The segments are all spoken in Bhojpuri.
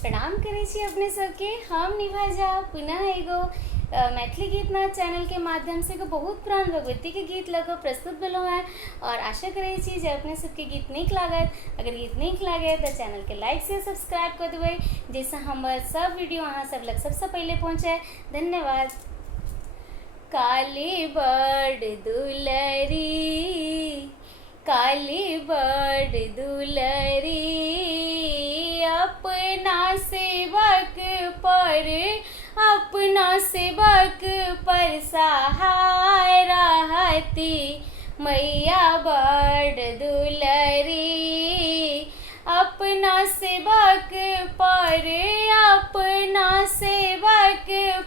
प्रणाम करे छी अपने सबके। हम निभा झा पुनः एगो मैथिली गीतना चैनल के माध्यम से एगो बहुत पुरान भगवती के गीत लग प्रस्तुत भेलौं हैं और आशा करे छी जे अपने सबके गीत नीक लागत। अगर गीत नीक लागे तो चैनल के लाइक से सब्सक्राइब कर देबै, जैसे हमर सब वीडियो अहाँ सब लग सबसे पहले पहुँचे। धन्यवाद। काली बड़ दुलरी, काली बड़ दुलरी, अपना सेवक पर सहाय रहती। मैया बड़ दुलरी, अपना सेवक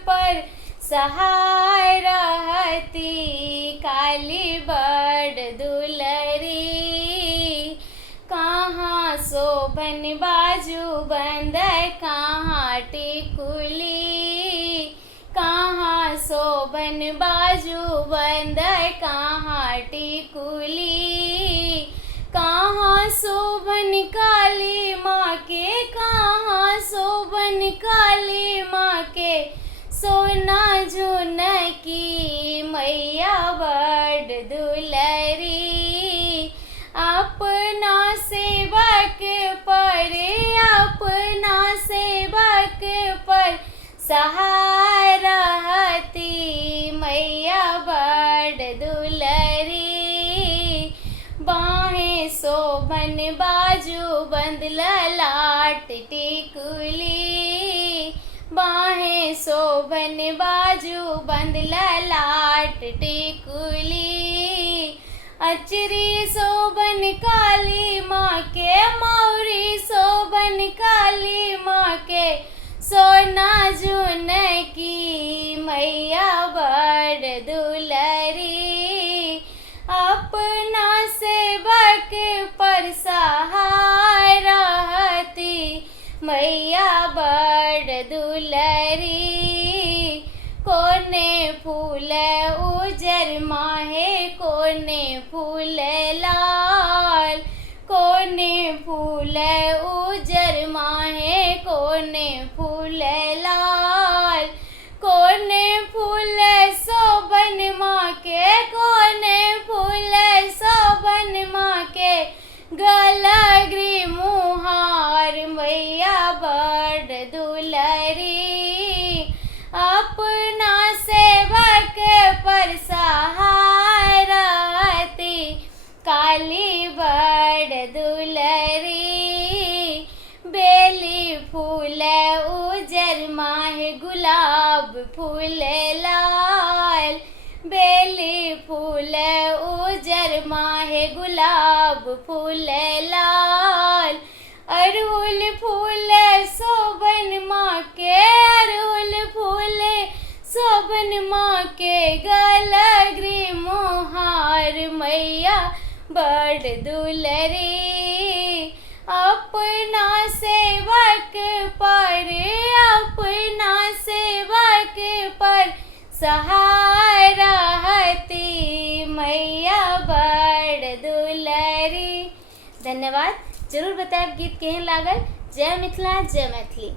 पर सहाय रहती। काली बड़ दुलरी, कहाँ शोभन बाजू बंद, कहाँ टिकुली, कहाँ शोभन बाजू बंद, कहाँ टिकुली, कहाँ शोभन काली माँ के, कहाँ शोभन काली माँ के, सोना जुन की मैया बड़ दुलरी। अपना सेवक पर सहाय रहती। मैया बड़ दुलरी, बाहें शोभन बाजू बंद, ललाट टिकुली, बाहें शोभन बाजू बंद, ललाट टिकुली, अचरी शोभन काली माँ के, मौरी शोभन काली माँ के, सोना जुन की मैया बड़ दुलरी। अपना सेवक पर सहाय रहती। मैया बड़ दुलरी, कोने फूल उजर माहे, कोने फूल लाल, कोने फूल उजर माहे, कोने फूल लाल, कोने फूल शोभन माँ के, कोने फूल शोभन माँ के, गलगरी मुहार। मैया बड़ दुलरी, अपना सेवक पर सहाय रहती। काली बड़ दुलरी, बेली फूल उजर माहे, गुलाब फूल लाल, बेली फूल उजर माहे, गुलाब फूल लाल, अड़हुल फूल शोभन माँ के, अड़हुल फूल शोभन माँ के, गलगरी मुहार। मैया बड़ दुलरी, अपना सेवक पर सहाय रहती। मैया बड़ दुलरी। धन्यवाद। जरूर बताएं गीत केहन लागल। जय मिथिला, जय मैथिली।